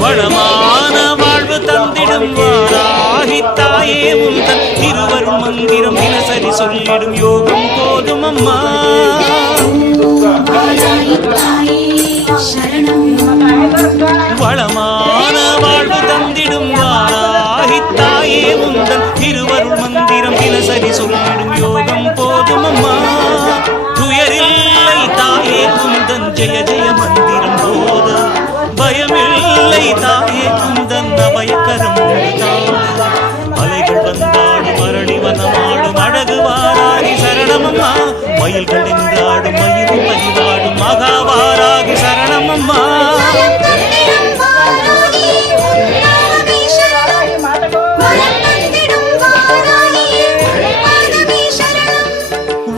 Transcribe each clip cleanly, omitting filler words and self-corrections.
வளமான வாழ்வு தந்திடும் வாராகி தாயே உந்தன் திருவருள் மந்திரம் தினசரி சொல்லிடும் யோகம் போதும் அம்மா. வளமான வாழ்வு தந்திடும் வாராகி தாயே உந்தன் திருவருள் மந்திரம் தினசரி சொல்லிடும் யோகம் போதும் அம்மா. துயரில்லை தாயே உந்தன் ஜெய ஜெய மந்திரம் போத பயமில்லை தாயே உந்தன் அபயக்கரம் அலைகள் வந்தாடும் அரளி வனமாடும் அழகு வாராகி சரணமம்மா. மயில்கள் என்றாடும் மயிலும் பதிவாடும் மகாவாராகி சரணமம்மா.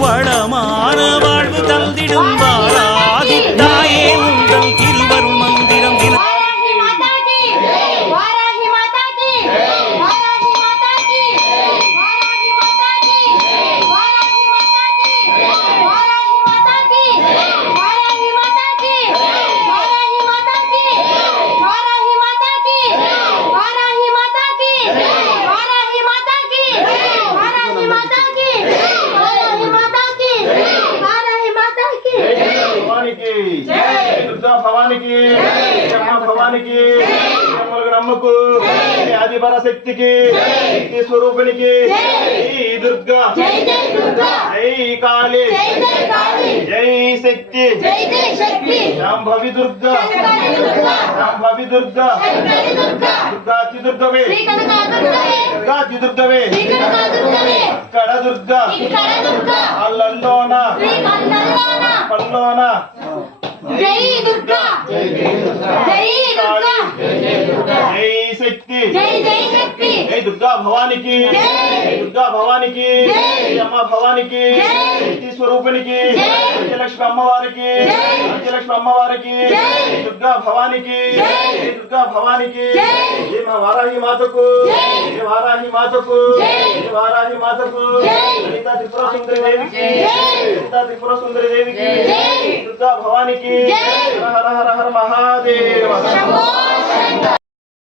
வளமான வாழ்வு தந்திடும் வாராகி தாயே உந்தன் திருவருள் மந்திரம் భవానికి భవానికి నమ్మకు ఆదిపర శక్తికి శక్తి స్వరూపిణికి దుర్గా జై కాళీ జై శక్తి శాంభవి దుర్గా శాంభవి దుర్గా దుర్గాతి దుర్గవే దుర్గాతి దుర్గవే ఇక్కడ దుర్గా అల్లంలోన పల్లోన జై దుర్గా జై దుర్గా జై శక్తి జై జై శక్తి జై దుర్గా భవానికి దుర్గా భవానికి అమ్మ భవానికి శక్తి స్వరూపిణికి రాజ్యలక్ష్మి అమ్మవారికి రాజ్యలక్ష్మి అమ్మవారికి దుర్గా భవానికి దుర్గా భవానికి ఏ మా వారాహి మాతకు ఏ వారాహి మాతకు ఏ వారాహి మాతకు లలితా త్రిపుర సుందరి దేవికి లలితా త్రిపుర సుందరి దేవికి దుర్గా భవానికి హర హర హర మహాదేవ.